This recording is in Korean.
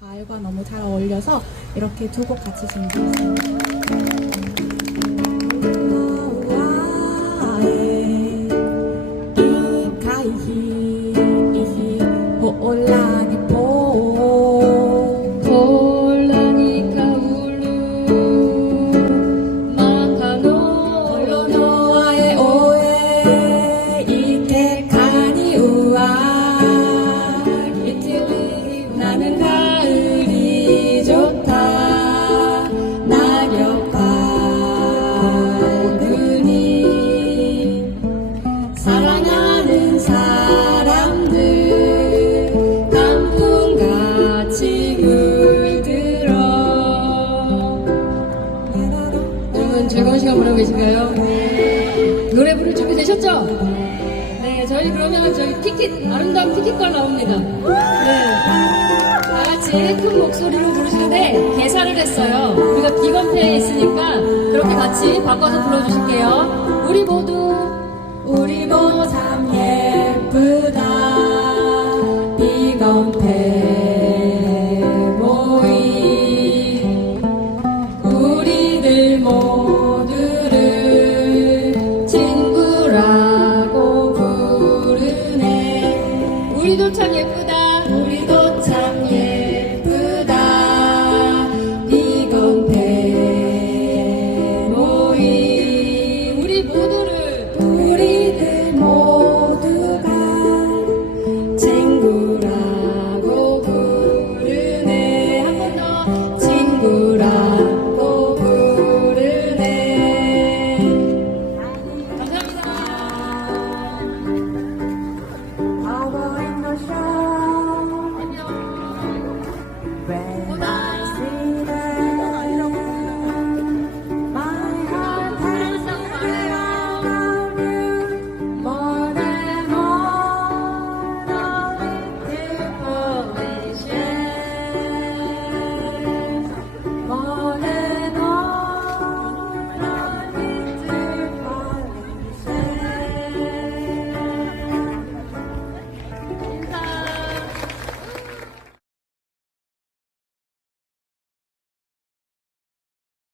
가을과 너무 잘 어울려서 이렇게 두 곡 같이 준비했습니다. 시간 보내고 계신가요? 노래 부를 준비 되셨죠? 네 저희 그러면 저희 티켓 아름다운 티켓걸 나옵니다 네. 다 같이 큰 목소리로 부르시는데 개사를 했어요 우리가 비건패에 있으니까 그렇게 같이 바꿔서 불러주실게요 우리 모두 우리 모두 참 예쁘다 이건패 우리도 참 예쁘다